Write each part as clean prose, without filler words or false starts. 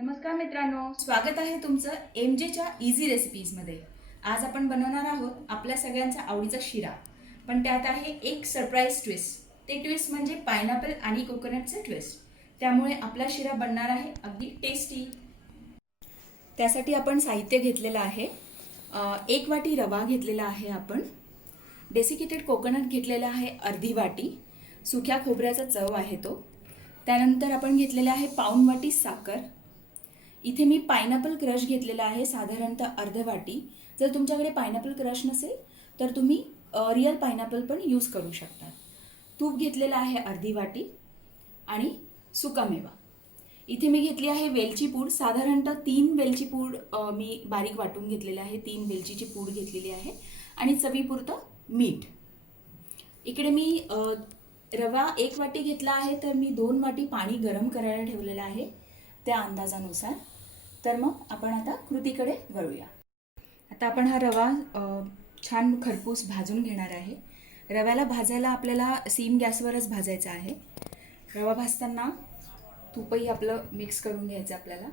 नमस्कार मित्रांनो, स्वागत आहे तुमचं MJच्या इझी रेसिपीजमध्ये. आज आपण बनवणार आहोत आपल्या सगळ्यांचा आवडीचा शिरा, पण त्यात आहे एक सरप्राईज ट्विस्ट. ते ट्विस्ट म्हणजे पायनॅपल आणि कोकोनटचं ट्विस्ट. त्यामुळे आपला शिरा बनणार आहे अगदी टेस्टी. त्यासाठी आपण साहित्य घेतलेलं आहे. 1 वाटी रवा घेतलेला आहे आपण. डेसिकेटेड कोकोनट घेतलेला आहे अर्धी वाटी. सुक्या खोबऱ्याचा चव आहे तो. त्यानंतर आपण घेतलेला आहे पाऊण वाटी साखर. इथे मी पायनॅपल क्रश घेतलेला आहे साधारणतः अर्ध वाटी. जर तुमच्याकडे पायनॅपल क्रश नसेल तर तुम्ही रिअल पायनॅपल पण यूज करू शकता. तूप घेतलेला आहे अर्धी वाटी आणि सुकामेवा. इथे मी घेतली आहे वेलची पूड, साधारणतः 3 वेलची पूड मी बारीक वाटून घेतलेला आहे. 3 वेलचीची पूड घेतलेली आहे आणि चवीपुरतं मीठ. इकडे मी रवा 1 वाटी घेतला आहे तर मी 2 वाटी पाणी गरम करायला ठेवलेलं आहे त्या अंदाजानुसार. तर मग आपण आता कृतीकडे वळूया. आता आपण हा रवा छान खरपूस भाजून घेणार आहे. रव्याला भाजायला आपल्याला सीम गॅसवरच भाजायचा आहे. रवा भाजताना तूपही आपलं मिक्स करून घ्यायचं आपल्याला.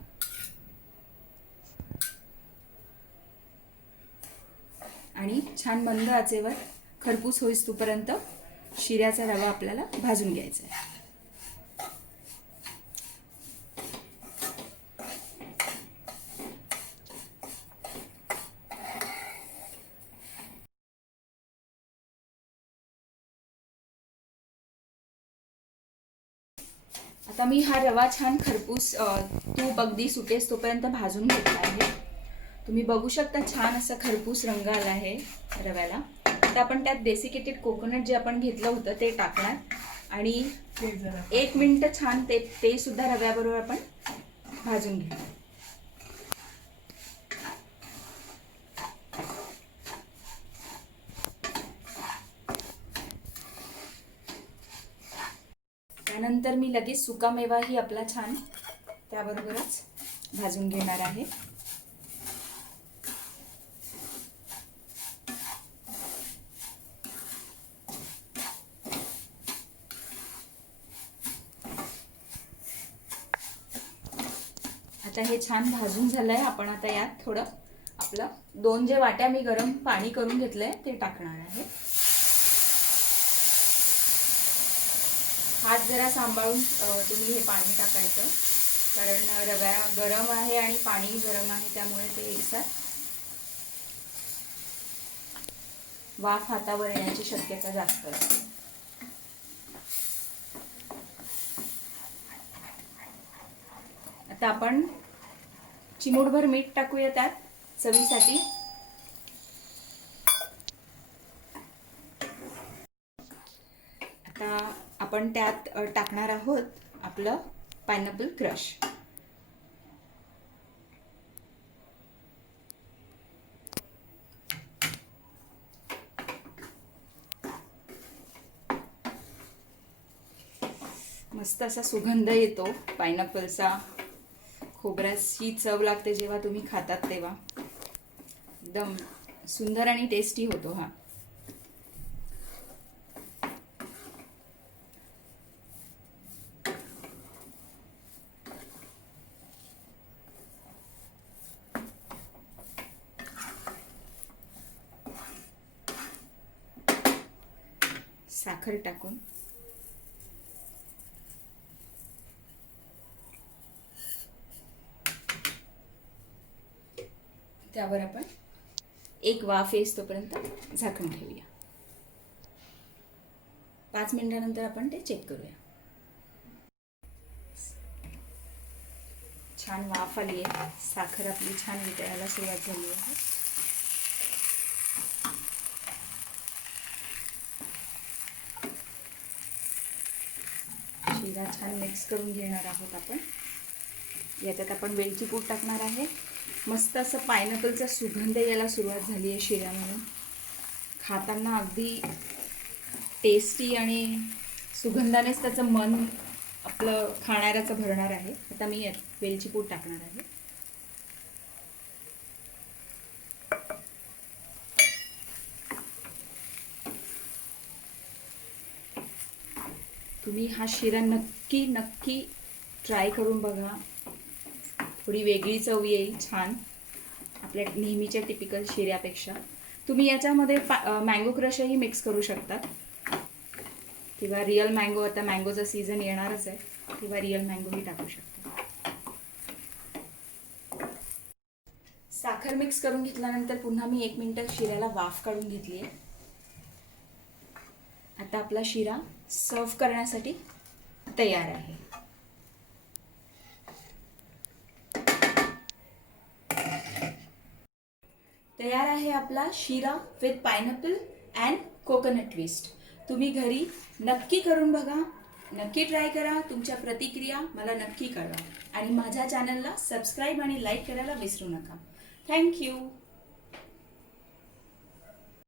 आणि छान मंद आचेवर खरपूस होईस्तोपर्यंत शिऱ्याचा रवा आपल्याला भाजून घ्यायचा आहे. आता मी हा रवा छान खरपूस तूप अगदी सुटेस तोपर्यंत भाजून घेतला आहे. तुम्ही बघू शकता छान असा खरपूस रंग आला आहे रव्याला. आता आपण त्यात डेसिकेटेड कोकोनट जे आपण घेतलं होतं ते टाकणार आणि 1 मिनिट छान ते सुद्धा रव्याबरोबर आपण भाजून घेऊ. त्यानंतर मी लगेच सुकामेवाही आपला छान त्याबरोबरच भाजून घेणार आहे. आता हे छान भाजून झालंय. आपण आता यात थोडं आपलं 2 जे वाट्या मी गरम पाणी करून घेतलंय ते टाकणार आहे. हात जरा सांभाळून तुम्ही हे पाणी टाकायचं, कारण रवा गरम आहे आणि पाणी गरम आहे त्यामुळे ते एकसाथ वाफ हातावर येण्याची शक्यता जास्त असते. आता आपण चिमूटभर मीठ टाकूया त्यात चवीसाठी. आता आपण त्यात टाकणार आहोत आपलं पायनॅपल क्रश. मस्त असा सुगंध येतो पायनॅपलचा. खोबऱ्याची चव लागते जेव्हा तुम्ही खातात तेव्हा. एकदम सुंदर आणि टेस्टी होतो हा. साखर टाकून त्यावर आपण एक वाफ येईस्तोपर्यंत झाकून ठेवूया. 5 मिनिटानंतर आपण ते चेक करूया. छान वाफ आली आहे. साखर आपली छान वितळायला सुरुवात झाली आहे. शिरा छान मिक्स करून घेणार आहोत आपण. याच्यात आपण वेलची पूड टाकणार आहे. मस्त असं पायनॅपलचा सुगंध यायला सुरुवात झाली आहे शिऱ्यामध्ये. खाताना अगदी टेस्टी आणि सुगंधानेच त्याचं मन आपलं खाणाऱ्याचं भरणार आहे. आता मी यात वेलची पूड टाकणार आहे. तुम्ही हा शिरा नक्की ट्राय करून बघा. थोडी वेगळी चव येईल छान आपल्या नेहमीच्या टिपिकल शिऱ्यापेक्षा. तुम्ही याच्यामध्ये मँगो क्रशही मिक्स करू शकता किंवा रिअल मँगो, आता मँगोचा सीझन येणारच आहे किंवा रिअल मँगोही टाकू शकता. साखर मिक्स करून घेतल्यानंतर पुन्हा मी 1 मिनिट शिऱ्याला वाफ काढून घेतली आहे. आता आपला शिरा सर्व करण्यासाठी तयार आहे. तयार आहे आपला शिरा with pineapple and coconut twist. तुम्ही घरी नक्की करून बघा, नक्की ट्राय करा. तुमच्या प्रतिक्रिया मला नक्की कळवा आणि माझ्या चॅनलला सबस्क्राईब आणि लाईक करायला विसरू नका. थँक्यू.